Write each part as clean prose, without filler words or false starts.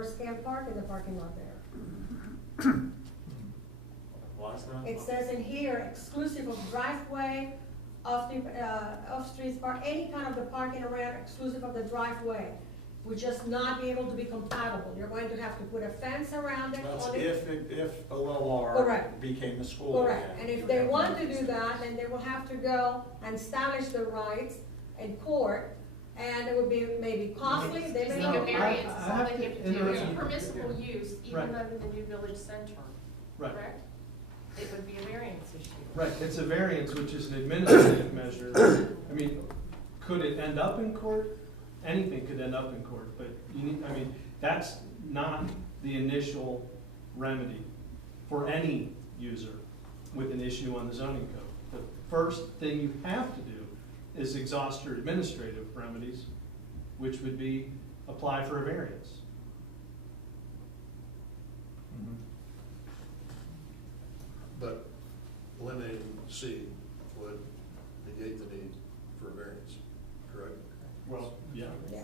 members can't park in the parking lot there. Why is that? It says in here, exclusive of driveway, off-street park, any kind of the parking around, exclusive of the driveway, would just not be able to be compatible. You're going to have to put a fence around it. That's on it. if OLR Correct. became the school. Correct, and if they want to do that, then they will have to go and establish the rights in court, and it would be maybe costly, they It's may like not. a variance, I it's all have they to have to do, interrupt it's you. permissible use, even Right. under the new village center, Right. correct? It would be a variance issue. Right, it's a variance, which is an administrative measure. I mean, could it end up in court? Anything could end up in court, but you need, I mean, that's not the initial remedy for any user with an issue on the zoning code. The first thing you have to do is exhaust your administrative remedies, which would be apply for a variance. But eliminating C would negate the need for a variance, correct? Well, yeah. Yeah.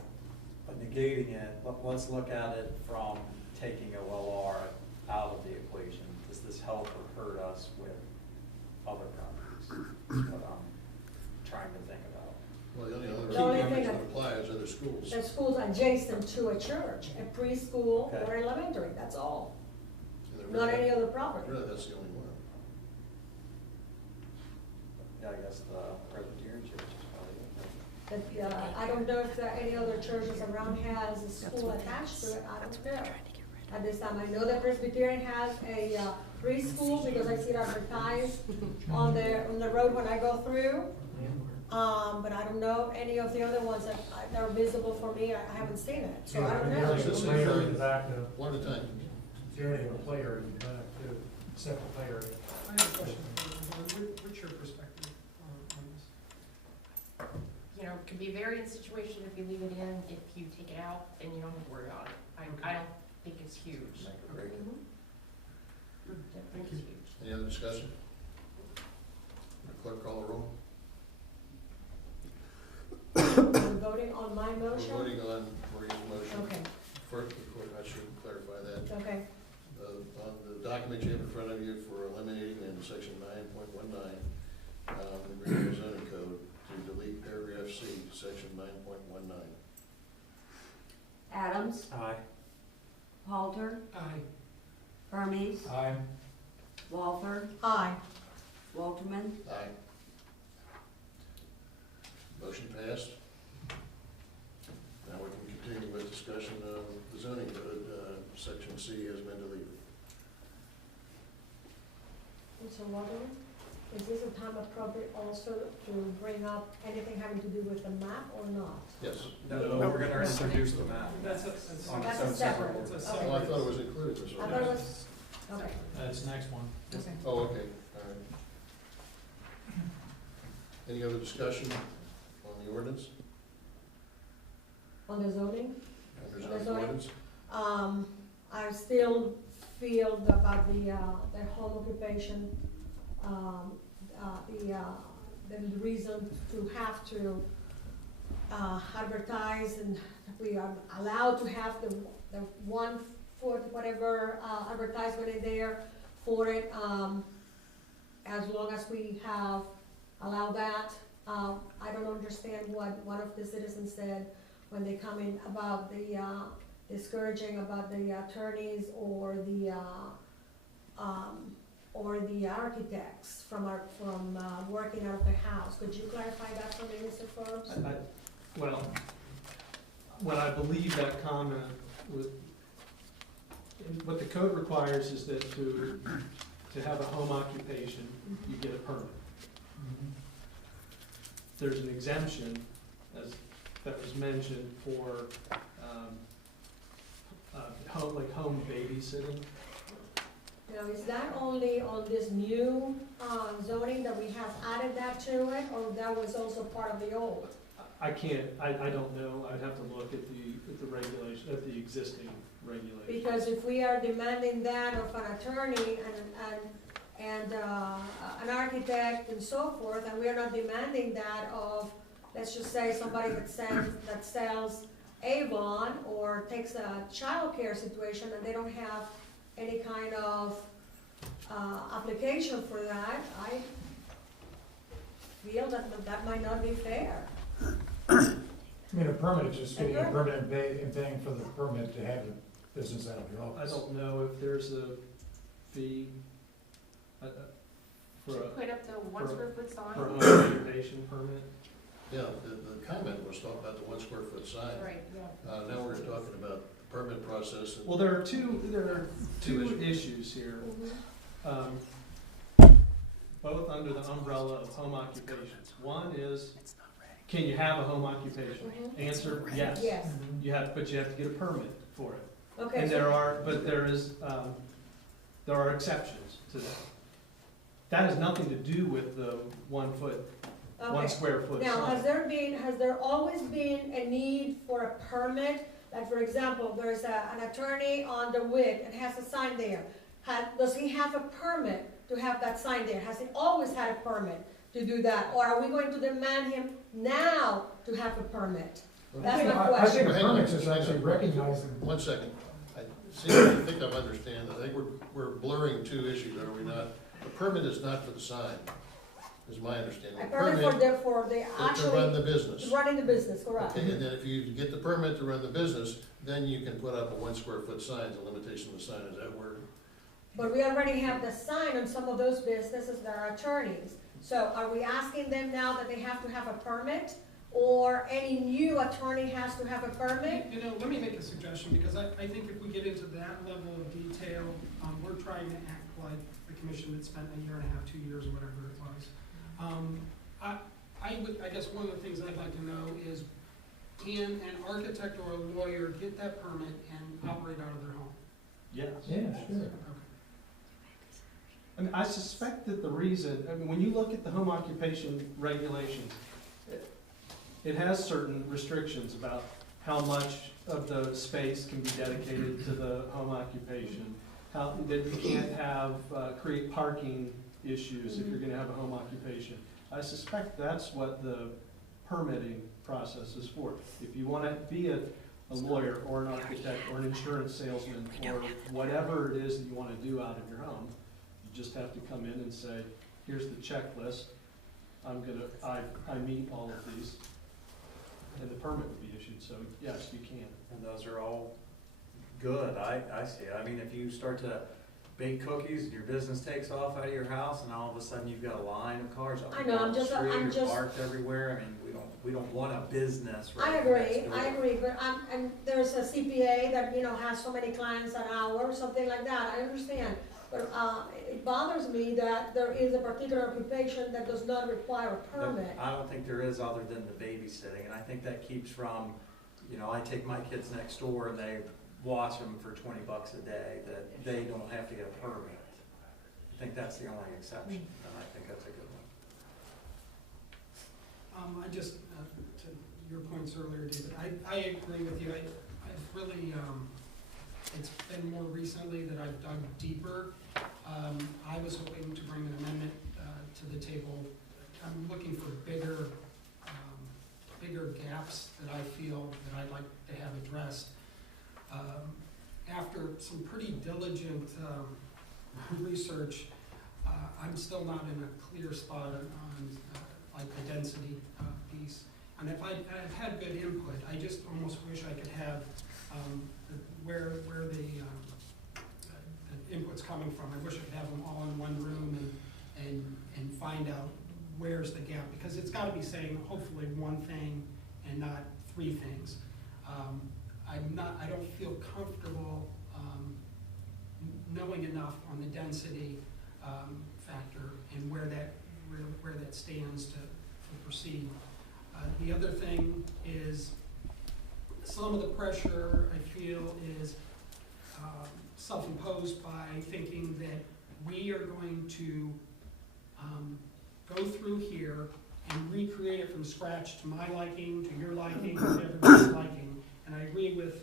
But negating it, let's look at it from taking OLR out of the equation. Does this help or hurt us with other properties? That's what I'm trying to think about. Well, the only The only other thing that that- would apply is other schools. The school's adjacent to a church, a preschool Okay. or elementary, that's all, And they're not really- any other property. Really, that's the only one. Yeah, I guess the Presbyterian church is probably it. But, I don't know if there are any other churches around has a school attached to it, I don't know. At this time, I know that Presbyterian has a preschool because I see it advertised on the road when I go through. But I don't know any of the other ones that are visible for me, I haven't seen it, so I don't know. This is Play area in the back though. One at a time. Jerry have a play area in the back too, separate play area. I have a question. What's your perspective on this? You know, it could be a variance situation if you leave it in, if you take it out, then you don't have to worry about it. I don't think it's huge. Make or break it. Don't think it's huge. Any other discussion? Clerk, call the roll. I'm voting on my We're motion? voting on Maria's motion. Okay, First, I should clarify that. okay, On the document you have in front of you for eliminating in section 9.19, the Greenhills zoning code, to delete paragraph C, section 9.19. Adams, Aye. Halter, Aye. Hermes, Aye. Walford, aye. Walterman, Aye. Motion passed. Now we can continue with discussion of the zoning code, section C has been deleted. Mr. Waterman, is this a time appropriate also to bring up anything having to do with the map or not? Yes. No, we're gonna introduce the map. That's On That's its a own separate. board. It's a Okay. Oh, I thought it was included this I one. thought it was, okay, That's the next one. okay. Oh, okay, all right. Any other discussion on the ordinance? On the zoning? Under The zoning zoning. ordinance? I still feel about the home occupation, the reason to have to advertise, and we are allowed to have the 1 foot, whatever, advertisement in there for it, as long as we have allowed that. I don't understand what one of the citizens said when they come in about the discouraging about the attorneys or the architects from working out of the house. Could you clarify that for me, Mr. Forbes? Well, what I believe that comment would, what the code requires is that to have a home occupation, you get a permit. There's an exemption, as that was mentioned, for home babysitting. Now, is that only on this new zoning that we have added that to it, or that was also part of the old? I don't know, I'd have to look at the regulation, at the existing regulation. Because if we are demanding that of an attorney and an architect and so forth, and we are not demanding that of, let's just say, somebody that sells Avon or takes a childcare situation and they don't have any kind of, application for that, I feel that might not be fair. I mean, a permit is just getting a A permit and paying for the permit to have a business out of your I office. don't know if there's a fee To for put up the 1 square foot sign. a home occupation permit. Yeah, the comment was talking about the 1 square foot sign. Right, yeah. Now we're talking about the permit process. And Well, there are two issues here, both under the umbrella of home occupations. One is, can you have a home occupation? Answer, yes. Yes, But you have to get a permit for it. okay. And so- there are exceptions to that. That has nothing to do with the 1 Okay. square foot Now, sign. has there always been a need for a permit? Like, for example, there's an attorney on the WIC and has a sign there. Does he have a permit to have that sign there? Has he always had a permit to do that? Or are we going to demand him now to have a permit? That's my I question. think permits is actually recognizing. 1 second. I think I understand. I think we're blurring two issues, are we not? A permit is not for the sign, is my understanding. A permit for the is to actually run the business. running the business, correct? Okay, and then if you get the permit to run the business, then you can put up a 1 square foot sign, the limitation of the sign, is that word? But we already have the sign on some of those businesses that are attorneys. So are we asking them now that they have to have a permit? Or any new attorney has to have a permit? You know, let me make a suggestion, because I think if we get into that level of detail, we're trying to act like the commission that spent a year and a half, 2 years, or whatever it was. I guess one of the things I'd like to know is, can an architect or a lawyer get that permit and operate out of their home? Yes. Yeah, sure. Okay. I mean, I suspect that the reason, when you look at the home occupation regulations, it has certain restrictions about how much of the space can be dedicated to the home occupation, that you can't have, create parking issues if you're gonna have a home occupation. I suspect that's what the permitting process is for. If you wanna be a lawyer or an architect or an insurance salesman or whatever it is that you wanna do out of your home, you just have to come in and say, here's the checklist, I meet all of these, and the permit would be issued, so yes, you can. And those are all good, I see it. I mean, if you start to bake cookies and your business takes off out of your house and all of a sudden you've got a line of cars up I and know, down the I'm street or just- parked everywhere, I mean, we don't want a business right I next agree, door. but and there's a CPA that, has so many clients an hour, something like that, I understand. But, it bothers me that there is a particular occupation that does not require a permit. I don't think there is other than the babysitting, and I think that keeps from, I take my kids next door and they watch them for $20 a day, that they don't have to get a permit. I think that's the only exception, and I think that's a good one. I just, to your points earlier, David, I agree with you. I've really, it's been more recently that I've dug deeper. I was hoping to bring an amendment to the table. I'm looking for bigger gaps that I feel that I'd like to have addressed. After some pretty diligent research, I'm still not in a clear spot on like the density piece. And if I've had good input, I just almost wish I could have where the input's coming from. I wish I could have them all in one room and find out where's the gap, because it's gotta be saying hopefully one thing and not three things. I don't feel comfortable knowing enough on the density factor and where that stands to proceed. The other thing is some of the pressure I feel is self-imposed by thinking that we are going to go through here and recreate it from scratch to my liking, to your liking, to everybody's liking. And I agree with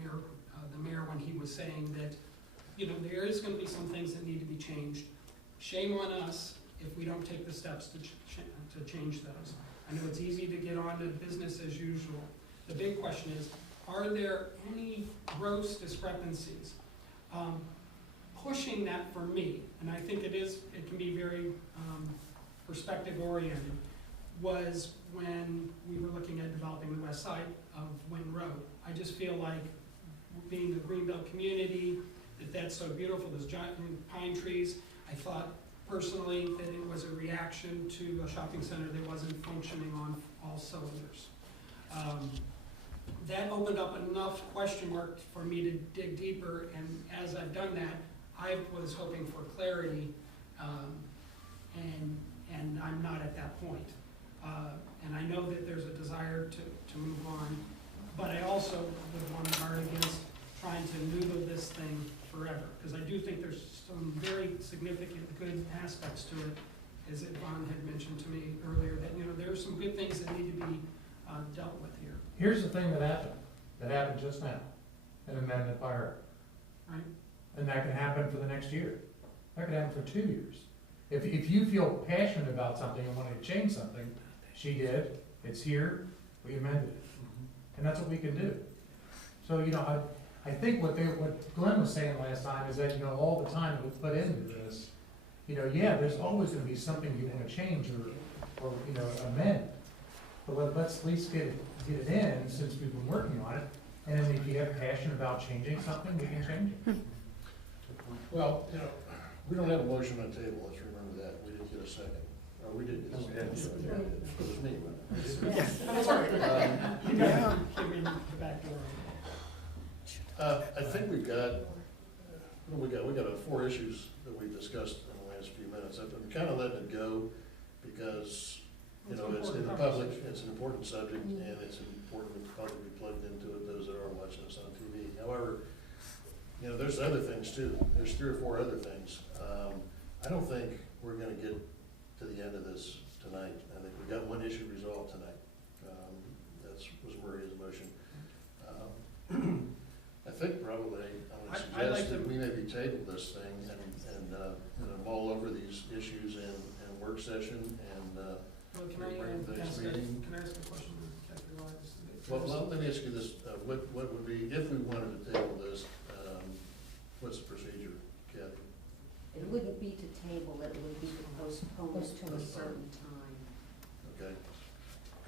the mayor when he was saying that, there is going to be some things that need to be changed. Shame on us if we don't take the steps to change those. I know it's easy to get on to business as usual, The big question is, are there any gross discrepancies? Pushing that for me, and I think it can be very perspective oriented, was when we were looking at developing the west side of Wynn Road. I just feel like, being the Greenbelt community, that's so beautiful, those giant pine trees. I thought personally that it was a reaction to a shopping center that wasn't functioning on all cylinders. That opened up enough question marks for me to dig deeper, and as I've done that, I was hoping for clarity, and I'm not at that point. And I know that there's a desire to move on, but I also would want to guard against trying to noodle this thing forever, because I do think there's some very significant good aspects to it, as Yvonne had mentioned to me earlier, that, you know, there are some good things that need to be dealt with here. Here's the thing that happened just now, an amendment by her. Right. And that can happen for the next year. That could happen for 2 years. If you feel passionate about something and want to change something, she did, it's here, we amended it. And that's what we can do. So, you know, I think what Glenn was saying last time is that, you know, all the time that we put into this, you know, yeah, there's always gonna be something you wanna change or you know, amend. But let's at least get it in, since we've been working on it. And then if you have passion about changing something, we can change it. Well, you know, we don't have a motion on the table, let's remember that. We didn't get a second. Oh, we did. Oh, It was me, wasn't it? Yes. I'm sorry. You got give me the back door. I think we got 4 issues that we discussed in the last few minutes. I'm kind of letting it go because, you know, it's in the public, it's an important subject, and it's important that the public be plugged into it, those that are watching us on TV. However, you know, there's other things too. There's 3 or 4 other things. I don't think we're gonna get to the end of this tonight. I think we got one issue resolved tonight. Was Maria's motion. I think probably, I would I'd like suggest that to- we maybe table this thing and mull over these issues in a work session and, Well, can bring the I next ask meeting. can I ask a question to Kathy Wise? well, let me ask you this, what would be, if we wanted to table this, what's the procedure, Kathy? It wouldn't be to table it, it would be to postpone it to a certain time. Okay?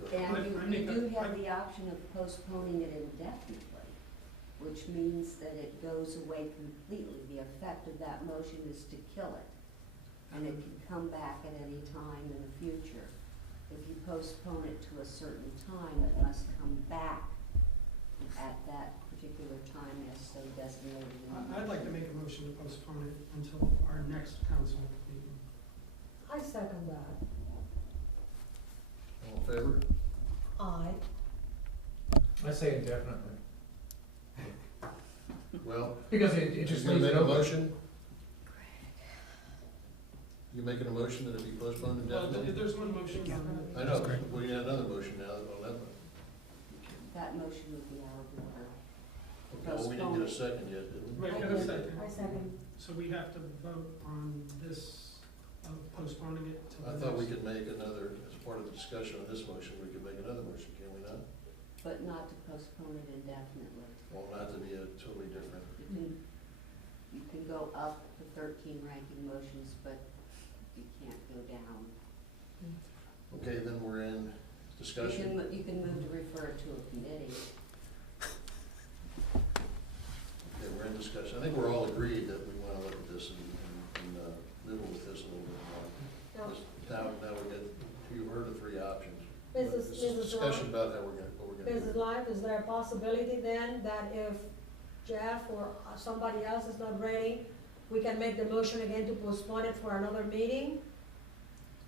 Go ahead. And you do have the option of postponing it indefinitely, which means that it goes away completely. The effect of that motion is to kill it, and it can come back at any time in the future. If you postpone it to a certain time, it must come back at that particular time as so designated. in the I'd like to make a motion to postpone it until our next council meeting. I second that. All in favor? Aye. I say indefinitely, Well, because it just you gonna leaves make it a open. motion? You making a motion that it be postponed Well, indefinitely? there's one motion on I know, we got another motion now on that one. That motion would be out of order. Okay, well, we didn't get a second yet, did we? Wait, I got a did. second. I second. So we have to vote on this, postponing it to the I next. thought we could make another, as part of the discussion on this motion, we could make another motion, can we not? But not to postpone it indefinitely. Well, not to be a totally different, You can go up to 13 ranking motions, but you can't go down. okay, then we're in discussion. You can move to refer it to a committee. Okay, we're in discussion. I think we're all agreed that we wanna look at this and nibble with this a little bit more. Now, Now we get, you heard the 3 options. Mrs. This is Mrs. discussion Long, about how what we're gonna Mrs. do. Live, is there a possibility then that if Jeff or somebody else is not ready, we can make the motion again to postpone it for another meeting?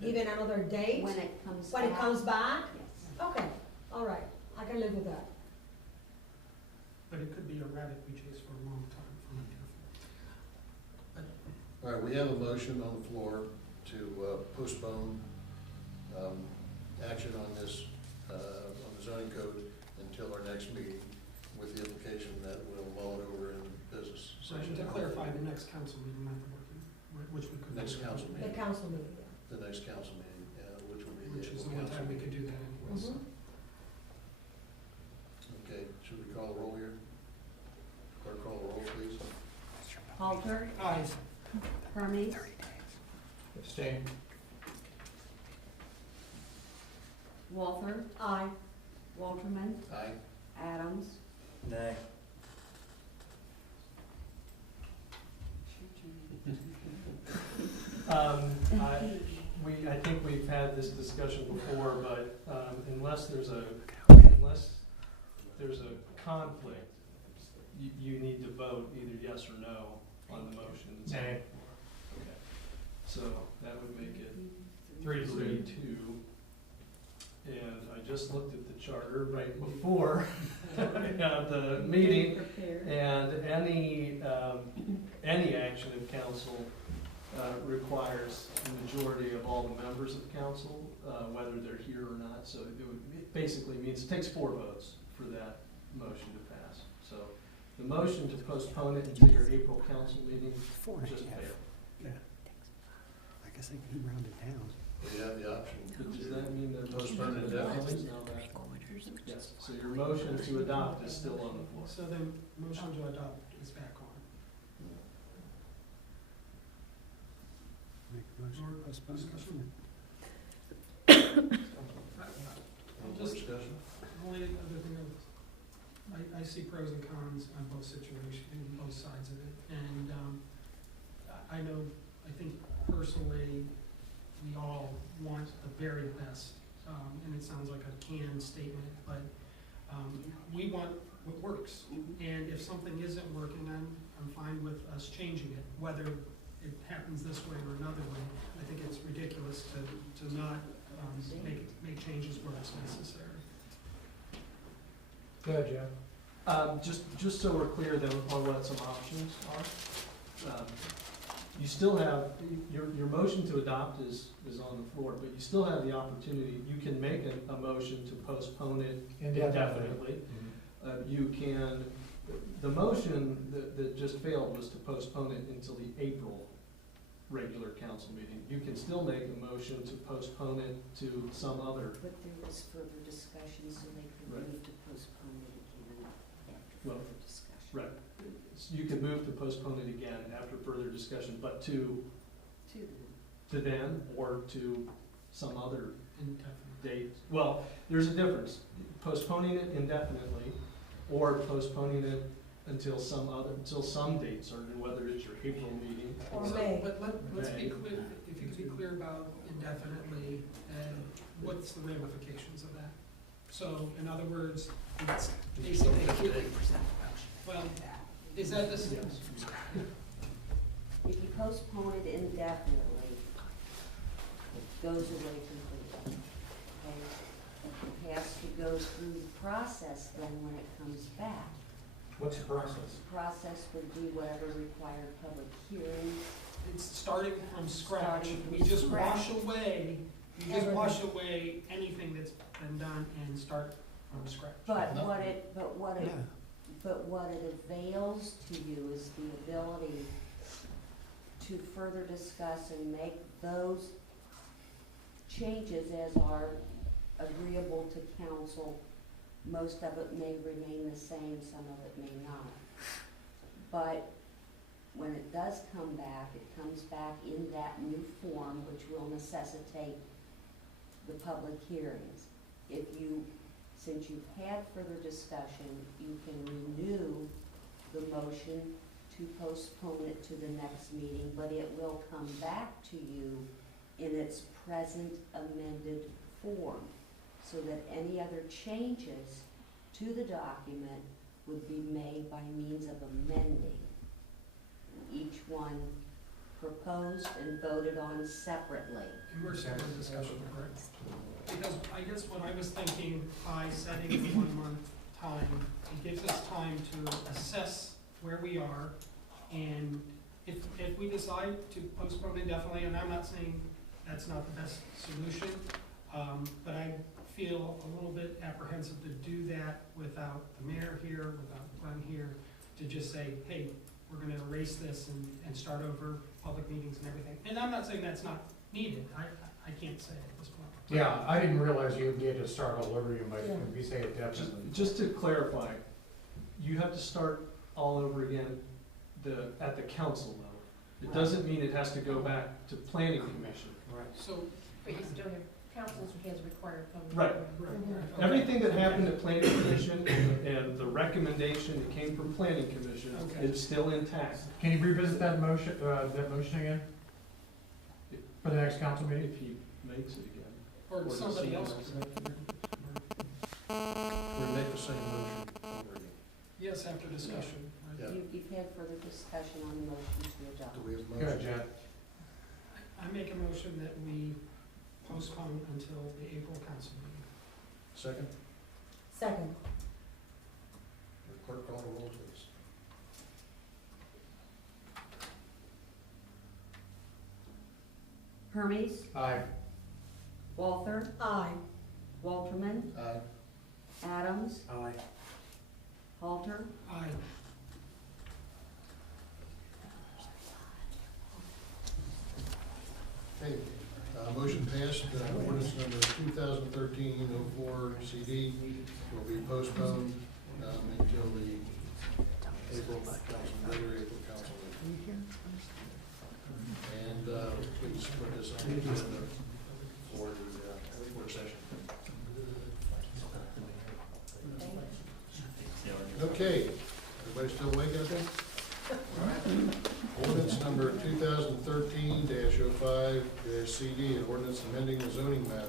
Even another date? When it comes When back. it comes back? Yes. Okay, all right, I can live with that. But it could be a rabbit we chase for a long time if we're not careful. All right, we have a motion on the floor to postpone action on this, on the zoning code until our next meeting, with the implication that we'll mull it over in business Right, session. to clarify, the next council meeting, not the working, which we could. Next do. council The meeting, council meeting, yeah. the next council meeting, which will be the Which is April the one council time we meeting. could do that anyway, so. Mhm. Halter, Aye. Hermes, Abstain. Walther, Aye. Walterman, Aye. Adams. Nay. I think we've had this discussion before, but unless there's a conflict, you need to vote either yes or no on the motion. Nay. Okay. So that would make it 3-2. 3-2. And I just looked at the charter right before the meeting, Prepared. and any action of council requires the majority of all the members of council, whether they're here or not. So it basically means, it takes 4 votes for that motion to pass. So the motion to postpone it until your April council meeting just failed. I guess I can round it down. We have the option. But does that mean that Postpone indefinitely? Yes, so your motion to adopt is still on the floor. So then, motion to adopt is back on. Make a motion to postpone. Discussion? Any more Just- discussion? Only other thing, I see pros and cons on both situations, both sides of it. And I know, I think personally, we all want the very best. And it sounds like a canned statement, but we want what works. And if something isn't working, I'm fine with us changing it, whether it happens this way or another way. I think it's ridiculous to not make changes where it's necessary. Go ahead, Jeff. Just so we're clear then on what some options are. You still have, your motion to adopt is on the floor, but you still have the opportunity, you can make a motion to postpone it indefinitely. You can, the motion that just failed was to postpone it until the April regular council meeting. You can still make a motion to postpone it to some other, But there was further discussion, so they could Right. move to postpone it again after Well, further discussion. right. You can move to postpone it again after further discussion, but to then, or to some other Indefinitely. date. Well, there's a difference. Postponing it indefinitely, or postponing it until some date certain, whether it's your April meeting. Or So, May. but let's May. be clear, if you could be clear about indefinitely, and what's the ramifications of that? So, in other words, it's basically, well, is that the? Yes. If you postpone it indefinitely, it goes away completely. Okay? It has to go through the process then when it comes back. What's the process? The process would be whatever required public hearings. It's starting from scratch. Starting from We just wash scratch. away, anything that's been done and start from scratch. But No. what it avails to you is the ability to further discuss and make those changes as are agreeable to council. Most of it may remain the same, some of it may not. But when it does come back, it comes back in that new form, which will necessitate the public hearings. Since you've had further discussion, you can renew the motion to postpone it to the next meeting, but it will come back to you in its present amended form, so that any other changes to the document would be made by means of amending. Each one proposed and voted on separately. And we're still in discussion, correct? Because I guess what I was thinking, by setting the 1 month time, it gives us time to assess where we are. And if we decide to postpone indefinitely, and I'm not saying that's not the best solution, but I feel a little bit apprehensive to do that without the mayor here, without Glenn here, to just say, hey, we're gonna erase this and start over public meetings and everything. And I'm not saying that's not needed, I can't say at this point. Yeah, I didn't realize you had to start all over again, but if you say it definitely. Just to clarify, you have to start all over again at the council level. It doesn't mean it has to go back to planning commission. Right. So, But you still have, councils has required public. Right. hearing. okay. Everything that happened at planning commission and the recommendation that came from planning commission Okay. is still intact. Can you revisit that motion again? For the next council meeting? If he makes it again. Or Or somebody someone else. else. We make the same motion over again. Yes, after discussion. right. Yeah. You've had further discussion on the motion to adopt. Do we have a Go ahead, motion? Jen. I make a motion that we postpone until the April council meeting. Second? Second. The clerk call the roll, please. Hermes, Aye. Walther, Aye. Walterman, Aye. Adams, Aye. Halter, Aye. Okay, motion passed, ordinance number 2013-04 CD will be postponed until the April council, regular April council meeting. And please put this on the agenda for the work session. Okay, everybody still awake out there? Ordinance number 2013-05-CD, an ordinance amending the zoning map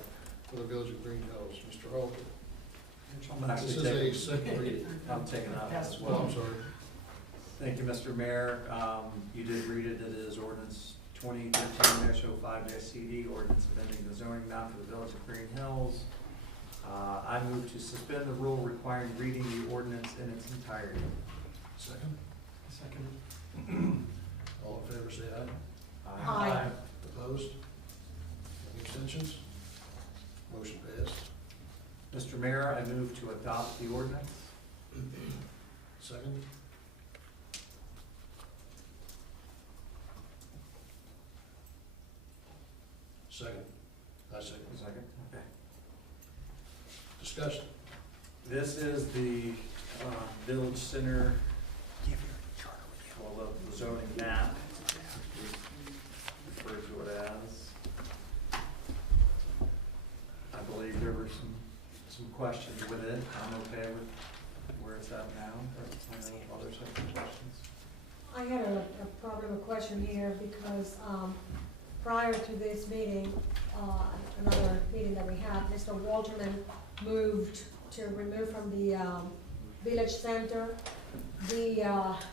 for the village of Greenhills. Mr. Halter. I'm actually This is taking- a second reading. I'm taking out as Well, well. I'm sorry. Thank you, Mr. Mayor. You did read it. It is ordinance 2013-05-CD, ordinance amending the zoning map for the village of Greenhills. I move to suspend the rule requiring reading the ordinance in its entirety. Second. Second. All in favor, say aye. Aye. Opposed? Any abstentions? Motion passed. Mr. Mayor, I move to adopt the ordinance. Second. Second. I second. Second. Okay. Discussion. This is the village center, well, the zoning map, refer to it as. I believe there were some questions with it. I'm okay with where it's at now, but I know if others have some questions. I had a problem, a question here, because, prior to this meeting, another meeting that we had, Mr. Walterman moved to remove from the, village center, the,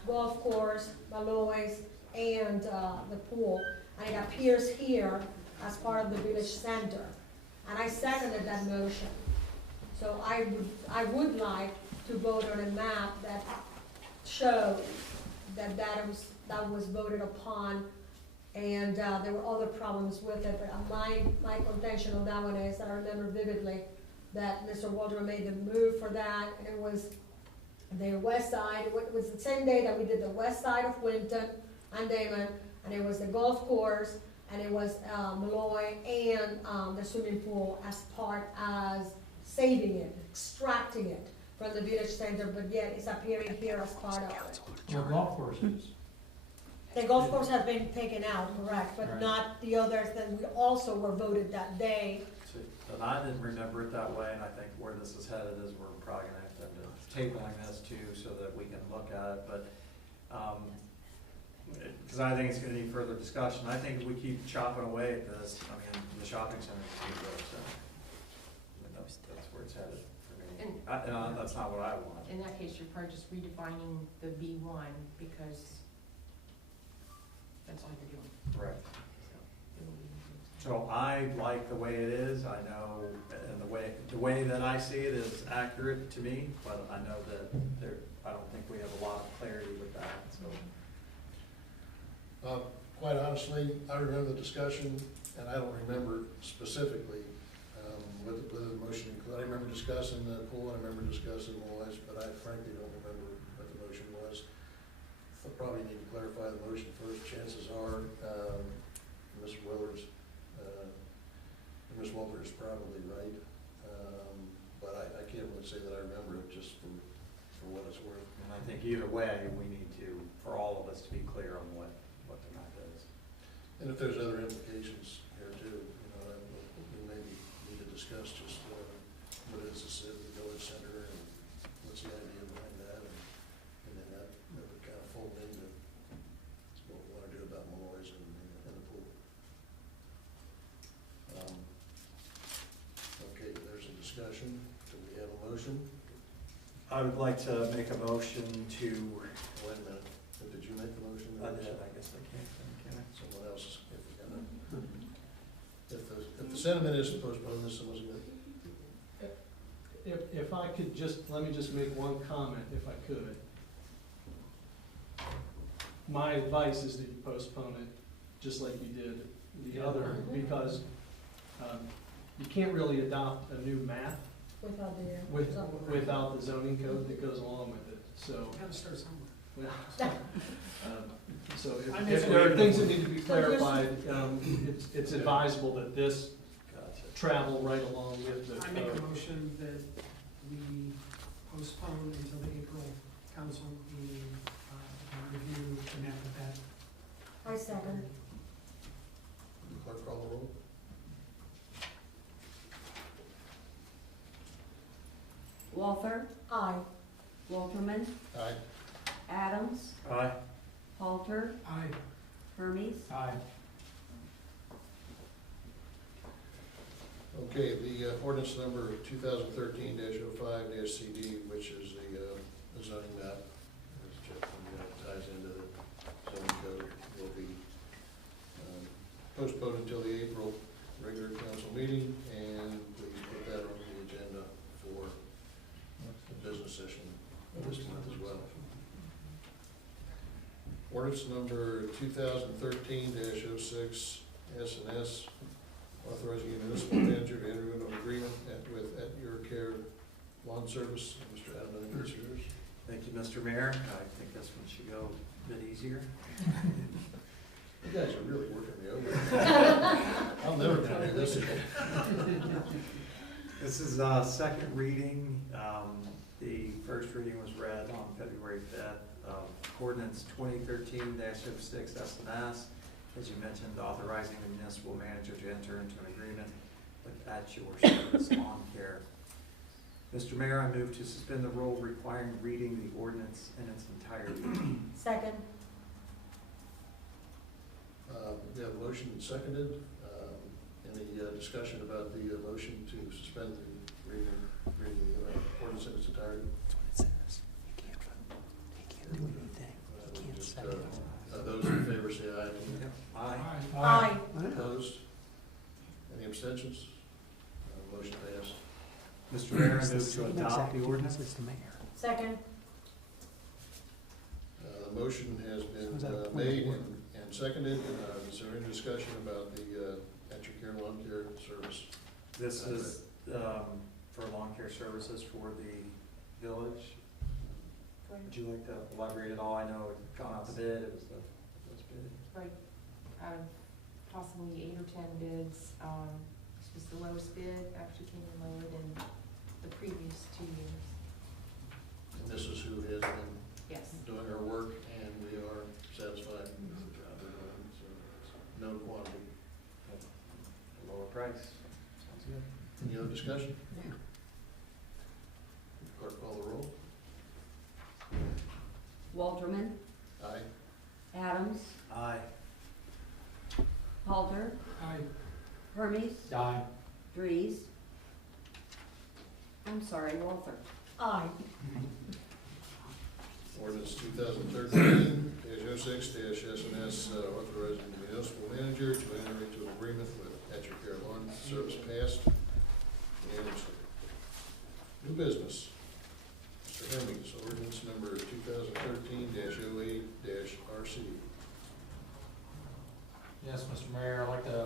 golf course, Malloy's, and, the pool. And it appears here as part of the village center. And I seconded that motion. So I would like to vote on a map that shows that was voted upon, and there were other problems with it, but my contention on that one is that I remember vividly that Mr. Walter made the move for that, and it was the west side, it was the same day that we did the west side of Winton and Damon, and it was the golf course, and it was Malloy and the swimming pool as saving it, extracting it from the village center, but yet it's appearing here as part of it. Well, golf courses. The golf course has been taken out, correct, but Right. not the others that we also were voted that day. So, and I didn't remember it that way, and I think where this is headed is we're probably gonna have to end up tabling this too, so that we can look at it, but, because I think it's gonna need further discussion. I think if we keep chopping away at this, I mean, the shopping center is gonna go, so. I mean, that's where it's headed for me. And that's not what I want. In that case, you're probably just redefining the B1, because that's all you're doing, Right. so. it will be- So I like the way it is. I know, and the way that I see it is accurate to me, but I know that I don't think we have a lot of clarity with that, so. Quite honestly, I remember the discussion, and I don't remember specifically what the motion included. I remember discussing the pool, and I remember discussing Moyes, but I frankly don't remember what the motion was. I probably need to clarify the motion first. Chances are, Ms. Willard's, Ms. Walter is probably right, but I can't really say that I remember it just for what it's worth. And I think either way, we need to for all of us to be clear on what the map is. And if there's other implications here too, you know, that we maybe need to discuss just, what is the village center and what's the idea behind that, and then that would kind of fold into what we wanna do about Malloy's and the pool. Okay, there's a discussion, do we have a motion? I would like to make a motion to, Wait a minute, did you make the motion? I guess I can't, can I? Someone else, if the sentiment is to postpone this, someone's gonna. If I could let me just make one comment, if I could. My advice is that you postpone it, just like you did the other, because you can't really adopt a new map without the zoning code that goes along with it, so. Gotta start somewhere. Well, so I if there are things that need to be clarified, it's advisable that this Gotcha. travel right along with the I make a code. motion that we postpone until the April council meeting, review the map of that. I second. Clerk call the roll. Walther, Aye. Walterman, Aye. Adams, Aye. Halter, Aye. Hermes. Aye. Okay, the ordinance number 2013-05-CD, which is the zoning map, as Jeff ties into the zoning code, will be postponed until the April regular council meeting, and we put that on the agenda for the business session this month as well. Ordinance number 2013-06, S&S, authorizing a municipal manager to enter into an agreement with At Your Care Lawn Service. Mr. Adam, I think it's yours. Thank you, Mr. Mayor. I think this one should go a bit easier. You guys are really working me over. I'm never gonna do this again. This is second reading. The first reading was read on February 5th. Ordinance 2013-06 S&S, as you mentioned, authorizing the municipal manager to enter into an agreement with At Your Service Lawn Care. Mr. Mayor, I move to suspend the rule requiring reading the ordinance in its entirety. Second. We have a motion and seconded. Any discussion about the motion to suspend the reading the ordinance in its entirety? That's what it says. You can't vote. You can't do anything. You can't Just, say anything. those in favor say aye. Aye. Aye. Opposed? Any abstentions? Motion passed. Mr. Mayor, I It's the move to same adopt exact the rules ordinance. as the mayor. Second. The motion has So is been that a point of made order? and seconded. Is there any discussion about the At Your Care Lawn Care Service? This is for lawn care services for the village. Would you like to elaborate at all? I know it gone out to bid, it was the first bid. Right, out of possibly 8 or 10 bids, this was the lowest bid, actually came in lower than the previous 2 years. And this is who has been Yes. doing our work, and we are satisfied with the job they're doing, so it's no quantity. Lower price. Sounds good. Any other discussion? Clerk call the roll. Walterman, Aye. Adams, Aye. Halter, Aye. Hermes, Aye. Dries. I'm sorry, Walther. Aye. Ordinance 2013-06 S&S, authorizing the municipal manager to enter into an agreement with At Your Care Lawn Service passed unanimously. New business. Mr. Hermes, ordinance number 2013-08-RC. Yes, Mr. Mayor, I'd like to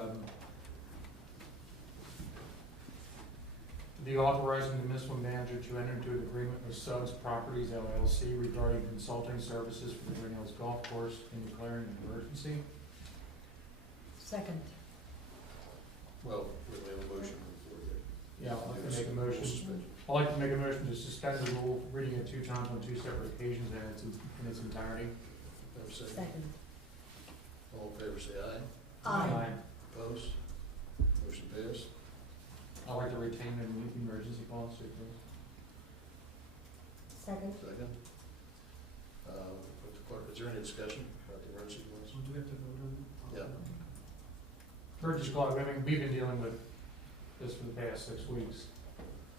be authorizing the municipal manager to enter into an agreement with Subs Properties LLC regarding consulting services for the Greenhills Golf Course and declaring an emergency. Second. Well, we have a motion before you. Yeah, I'd like to make a motion. I'd like to make a motion to suspend the rule, reading it 2 times on 2 separate occasions in its entirety. Have a second? Second. All in favor, say aye. Aye. Opposed? Motion passed. I'd like to retain the emergency policy, please. Second. Second. With the clerk, is there any discussion about the emergency clause? So do we have to vote on? Yeah. Emergency clause, I mean, we've been dealing with this for the past 6 weeks,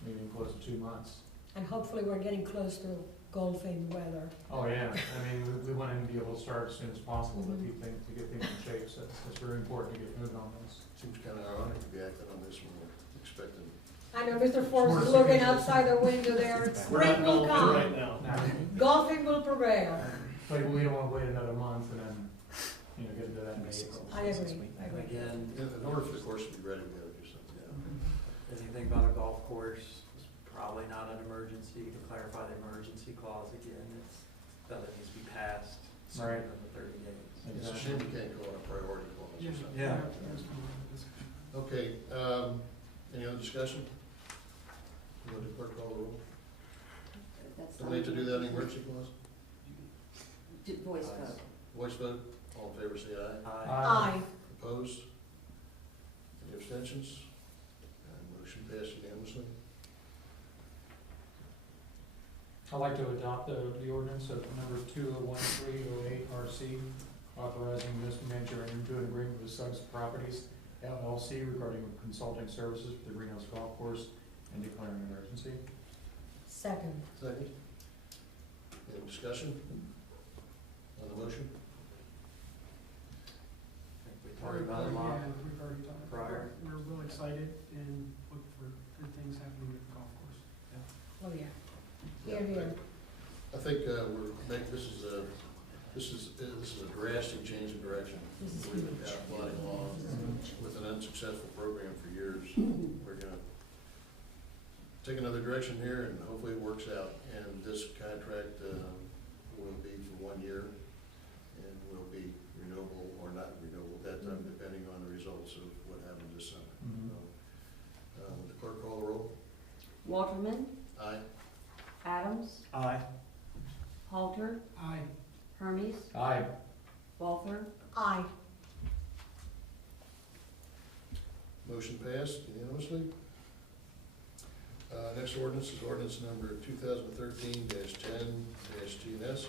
maybe close to 2 months. And hopefully we're getting close to golfing weather. Oh, yeah, I mean, we want him to be able to start as soon as possible, but to get things in shape, so it's very important to get moving on this. Seems kind of ironic to be acting on this when we're expecting. I know Mr. Forrest is looking outside the window there, We're spring not will going come, right now. Now, golfing will prevail. but we don't wanna wait another month and then, get into that in April. I agree, I And agree. again, In order for the course to be ready, we gotta do something. anything about a golf course is probably not an emergency. To clarify the emergency clause again, it's that it needs to be passed sooner Right. than the 30 days. It's a shame you can't call it a priority clause or something. Yeah. There's no other discussion. Okay, any other discussion? You want the clerk call the roll? That's Do we need to do that in the emergency clause? Voice vote. Voice vote, all in favor, say aye. Aye. Opposed? Any abstentions? Motion passed unanimously. I'd like to adopt the ordinance of number 201308 RC, authorizing the municipal manager to enter into an agreement with Suggs Properties LLC regarding consulting services for the Greenhills Golf Course and declaring an emergency. Second. Second. Any discussion on the motion? I think we talked about it a lot. Yeah, we've already talked. prior. We're real excited and look for good things happening at the golf course. Oh, yeah. Here, here. I think this is a drastic change of direction. This is We've been huge. plodding along with an unsuccessful program for years. We're gonna take another direction here and hopefully it works out. And this contract will be for 1 year and will be renewable or not renewable at that time, depending on the results of what happens this summer. So, would the clerk call the roll? Waterman, Aye. Adams, Aye. Halter, Aye. Hermes, Aye. Walther, Aye. Motion passed unanimously. Next ordinance is ordinance number 2013-10-TNS,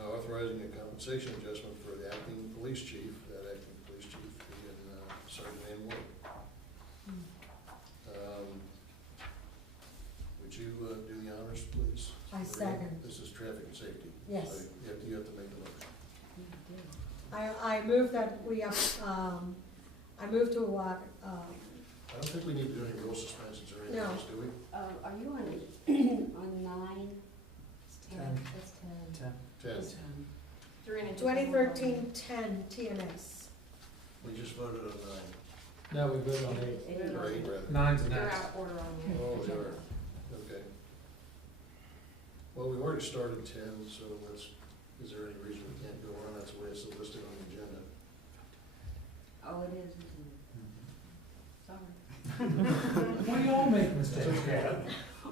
authorizing a compensation adjustment for the acting police chief, that acting police chief being Sergeant Ann Wood. Would you do the honors, please? I second. This is traffic and safety. Yes. So you have to make the motion. I move that we, I move to, I don't think we need to do any rule suspensions or anything No. else, do we? are you on, on 9? It's 10, it's 10. 10. It's 10. You're in a 2013-10 TNS. We just voted on 9. No, we voted on 8. Or 8 rather. 9's the You're next. out of order on your Oh, we agenda. are, okay. Well, we've already started 10, so is there any reason we can't go on? That's the way it's listed on the agenda. Oh, it is, isn't it? Sorry. We all make mistakes, Kat.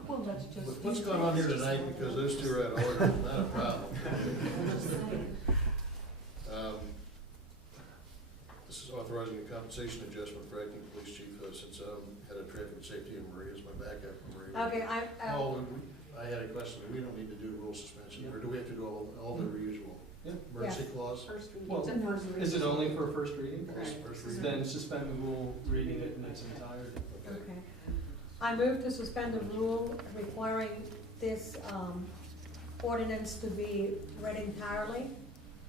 Well, that's just. What's going on here tonight, because those two are out of order, not a problem. This is authorizing a compensation adjustment for acting police chief, since head of traffic and safety, and Maria's my backup. Maria. Okay, Oh, I had a question. We don't need to do rule suspension, or do we have to do all the usual? Yeah. Emergency clause? First reading. Well, It's a first reading. Is it only for first reading? Correct. First reading? Then suspend the rule, reading it in its entirety. Okay. Okay. I move to suspend the rule requiring this ordinance to be read entirely.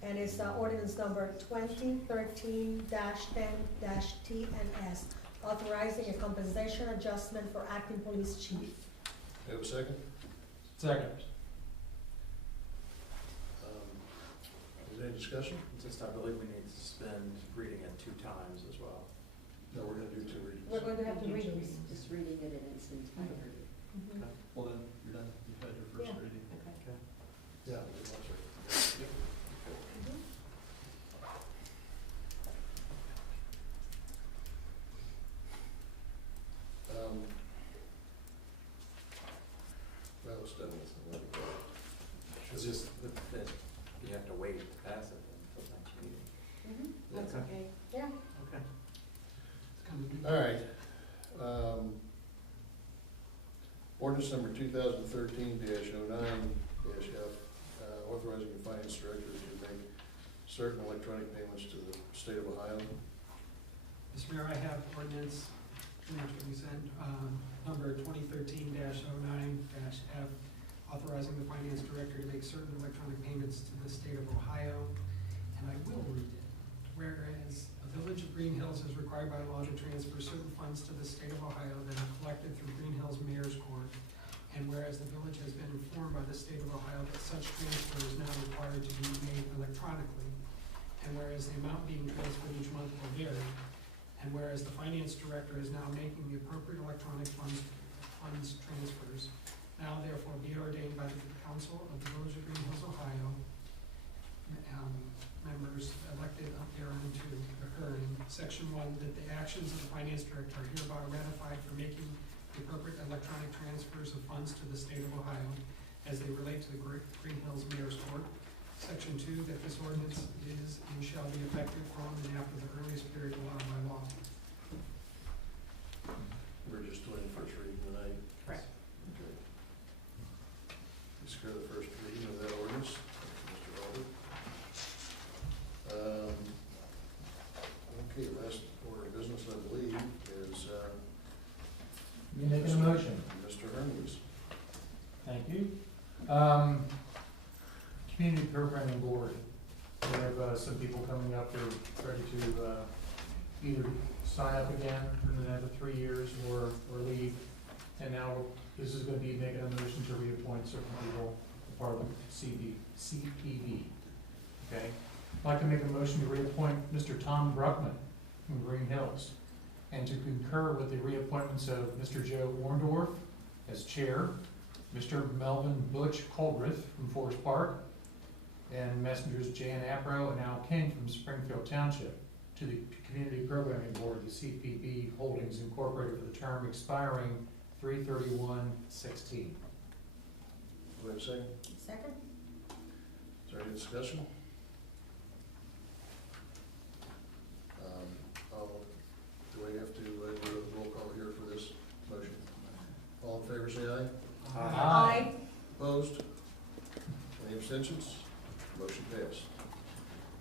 And it's ordinance number 2013-10-TNS, authorizing a compensation adjustment for acting police chief. You have a second? Second. Is there any discussion? Just, I believe we need to suspend reading it 2 times as well. No, we're gonna do 2 readings. We're going to have to read it. Just reading it in its entirety. Mhm. Well, then, you're done. You've had your first Yeah. reading. Okay. Yeah, that's right. wait to pass it until next meeting. That's okay. Yeah. Okay. It's gonna be- All right. Ordinance number 2013-09-F, authorizing the finance director to make certain electronic payments to the state of Ohio. Mr. Mayor, I have ordinance, to rescind, number 2013-09-F, authorizing the finance director to make certain electronic payments to the state of Ohio, and I will read it. Whereas the Village of Greenhills is required by law to transfer certain funds to the state of Ohio that are collected through Greenhills Mayor's Court, and whereas the village has been informed by the state of Ohio that such transfer is now required to be made electronically, and whereas the amount being transferred each month will vary, and whereas the finance director is now making the appropriate electronic funds transfers, now therefore be ordained by the council of the Village of Greenhills, Ohio, members elected up thereunto occurring, section 1, that the actions of the finance director are hereby ratified for making the appropriate electronic transfers of funds to the state of Ohio as they relate to the Greenhills Mayor's Court. Section 2, that this ordinance is and shall be effective from and after the earliest period allowed by law. We're just doing first reading tonight. Correct. Okay. Let's go to the first reading of that ordinance. Thank you, Mr. Albert. Okay, last order of business, I believe, is You making a motion? Mr. Hermes. Thank you. Community Programming Board, we have some people coming up, they're ready to either sign up again in another 3 years or leave. And now this is gonna be making a motion to reappoint certain people, part of the CPB. Okay? I'd like to make a motion to reappoint Mr. Tom Bruckman from Greenhills, and to concur with the reappointments of Mr. Joe Orndorff as chair, Mr. Melvin Butch Coldreth from Forest Park, and Messengers Jan Apro and Al King from Springfield Township to the Community Programming Board, the CPB Holdings Incorporated, for the term expiring 3/31/16. Do we have a second? Second? Is there any discussion? Do we have to do a roll call here for this motion? All in favor, say aye. Aye. Opposed? Any abstentions? Motion passed.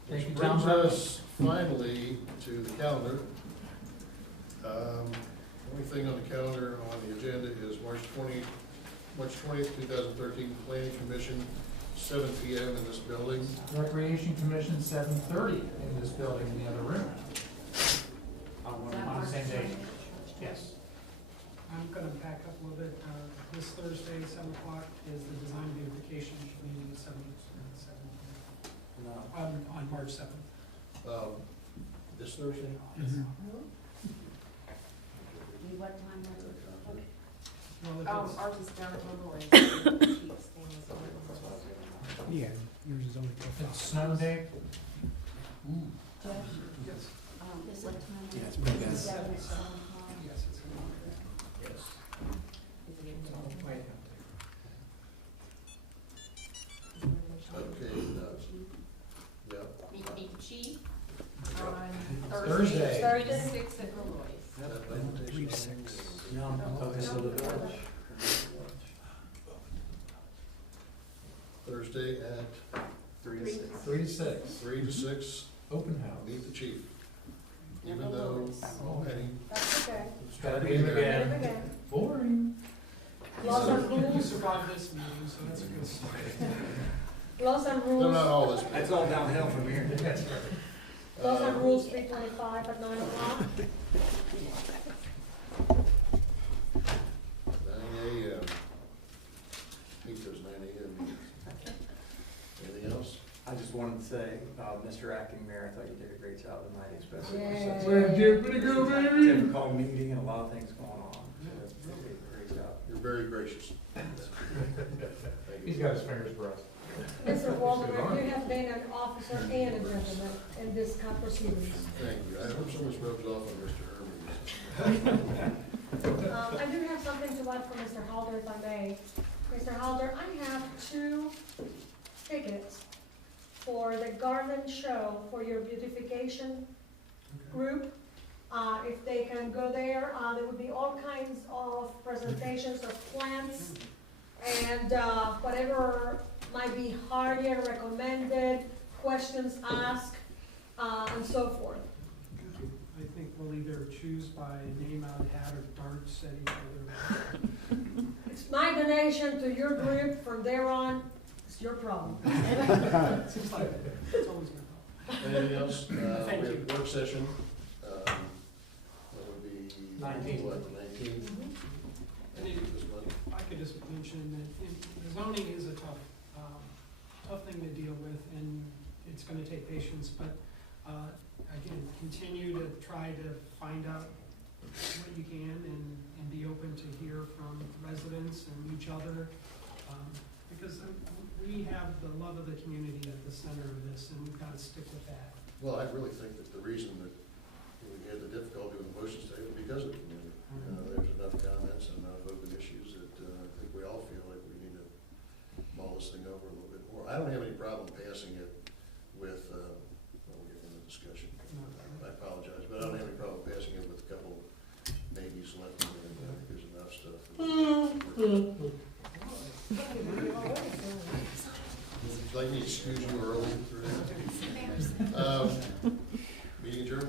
Thank you, Which Tom. brings us finally to the calendar. Only thing on the calendar on the agenda is March 20th, 2013, Planning Commission, 7 PM in this building. Recreation Commission, 7:30 in this building in the other room. On the same day. Yes. I'm gonna back up a little bit. This Thursday, 7 o'clock, is the design beautification meeting at 7. No. On March 7th. This Thursday? What time was it? Well, if it's- Ours is down at Leroy's. Yeah, yours is only. It's snow day. Judge, Yes, what time was it? Yeah, it's pretty bad. 7 at 7 o'clock? yes, it's gonna be there. Yes. Okay, yeah. Meet the chief on Thursday. Thursday, 6 at Leroy's. That invitation 3 to on 6. the- No, okay, so the village. Thursday at 3 to 6. 3 to 6. 3 to 6, Open house. meet the chief. Even though Penny, That's okay. Gotta be him Get him again. again. Boring. Laws and You rules, survived this meeting, so that's a good start. laws and no, not rules, all this. It's all downhill from here. laws and rules 325 at 9 o'clock. 9 AM. Hate those 9 AM meetings. Anything else? I just wanted to say, Mr. Acting Mayor, I thought you did a great job tonight, especially Yeah. with such We're a due to go, baby. difficult meeting and a lot of things going on. So that's a great job. You're very gracious. Thank He's you. got his fingers crossed. Mr. Waldron, you have been an officer and a gentleman in this kind of proceedings. Thank you. I hope so much rubs off on Mr. Hermes. I do have something to add for Mr. Halder, if I may. Mr. Halder, I have 2 tickets for the garden show for your beautification group. If they can go there, there would be all kinds of presentations of plants and whatever might be hardier recommended, questions asked, and so forth. I think we'll either choose by name out of hat or darts at each other. It's my donation to your group. From there on, it's your problem. Seems like it's always my fault. Anything else? We Thank you. have work session, that would be. 19th. What, the 19th? And it- This month? I could just mention that the zoning is a tough thing to deal with, and it's gonna take patience, but, again, continue to try to find out what you can and be open to hear from residents and each other. Because we have the love of the community at the center of this, and we've gotta stick with that. Well, I really think that the reason that we had the difficulty with the motions today was because of the community. There's enough comments and enough open issues that I think we all feel like we need to mull this thing over a little bit more. I don't have any problem passing it with, we'll get into the discussion. I apologize, but I don't have any problem passing it with a couple maybes left in there. I think there's enough stuff. Would you like me to excuse you early? Meeting adjourned?